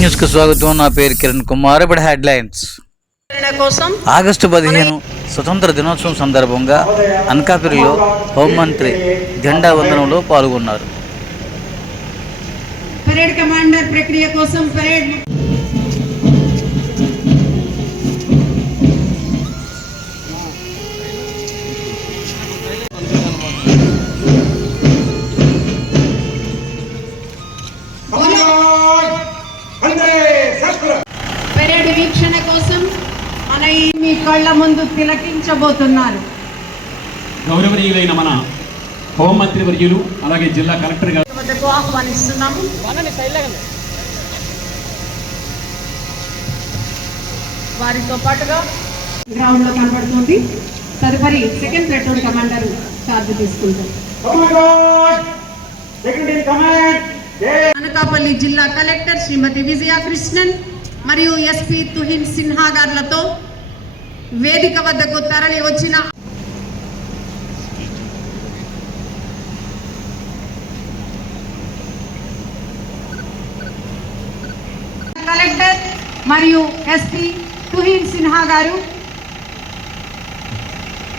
న్యూస్కు స్వాగతం. నా పేరు కిరణ్ కుమార్. ఇప్పుడు హెడ్లైన్స్. కోసం ఆగస్టు పదిహేను స్వతంత్ర దినోత్సవం సందర్భంగా అనకాపల్లిలో హోంమంత్రి జెండా వందనంలో పాల్గొన్నారు. పరేడ్ కమాండర్ ప్రక్రియ కోసం పరేడ్ పరేడ్ వీక్షణ కోసం మన ఈ మీ కళ్ళ ముందు తిలకించబోతున్నారు. గౌరవనీయులైన మన హోంమంత్రి వర్యులు అలాగే జిల్లా కలెక్టర్ గారు. వద్దకు ఆహ్వానిస్తున్నాము. వారితో పాటుగా గ్రౌండ్లో కనబడుతుంది. తదుపరి సెకండ్ ప్లటూన్ కమాండర్ ఛార్జ్ తీసుకుంటారు అనకాపల్లి జిల్లా కలెక్టర్ శ్రీమతి విజయ కృష్ణన్ మరియు ఎస్పీ తుహిన్ సిన్హా గారులతో వేదిక వద్దకు తరలి వచ్చిన కలెక్టర్ మరియు ఎస్పీ తుహిన్ సిన్హా గారు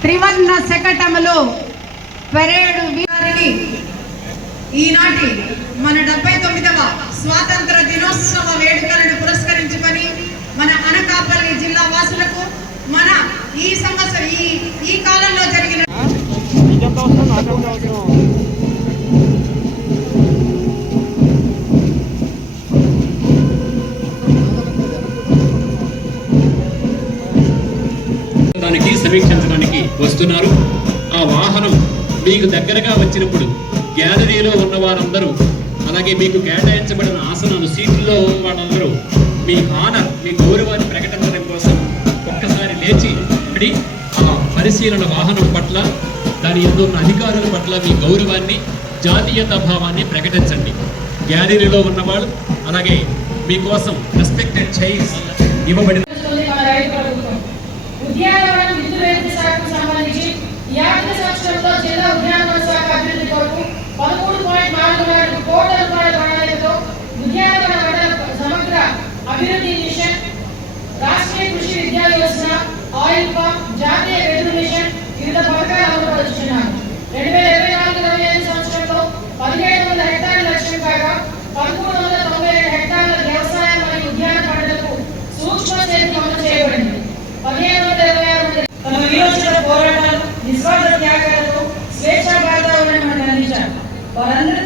త్రివర్ణ శకటములో పరేడు వీరిని ఈనాటి మన డెబ్బై తొమ్మిదవ స్వాతంత్ర దినోత్సవ వేడుకలను పురస్కరించుకొని మన అనకాపల్లి జిల్లా వాసులకు మన ఈ సంవత్సరం ఈ ఈ కాలంలో జరిగిన దానికి సమీక్షించడానికి వస్తున్నారు. ఆ వాహనం మీకు దగ్గరగా వచ్చినప్పుడు గ్యాలరీలో ఉన్న వారందరూ అలాగే మీకు కేటాయించబడిన ఆసనాలు సీట్లలో వాళ్ళందరూ మీ ఆనర్ మీ గౌరవాన్ని ప్రకటించడం కోసం ఒక్కసారి లేచి నిలబడి ఆ పరిశీలన వాహనం పట్ల దాని ఎందు ఉన్న అధికారుల పట్ల మీ గౌరవాన్ని జాతీయత భావాన్ని ప్రకటించండి. గ్యాలరీలో ఉన్నవాళ్ళు అలాగే మీకోసం రెస్పెక్టెడ్ చైర్స్ ఇవ్వబడిన పదిహేను వందల ఇరవై ఆరు తమ విరోచన పోరాటాలు నిస్వార్థ త్యాగాలతో స్వేచ్ఛ వాతావరణం అందించారు. వారందరూ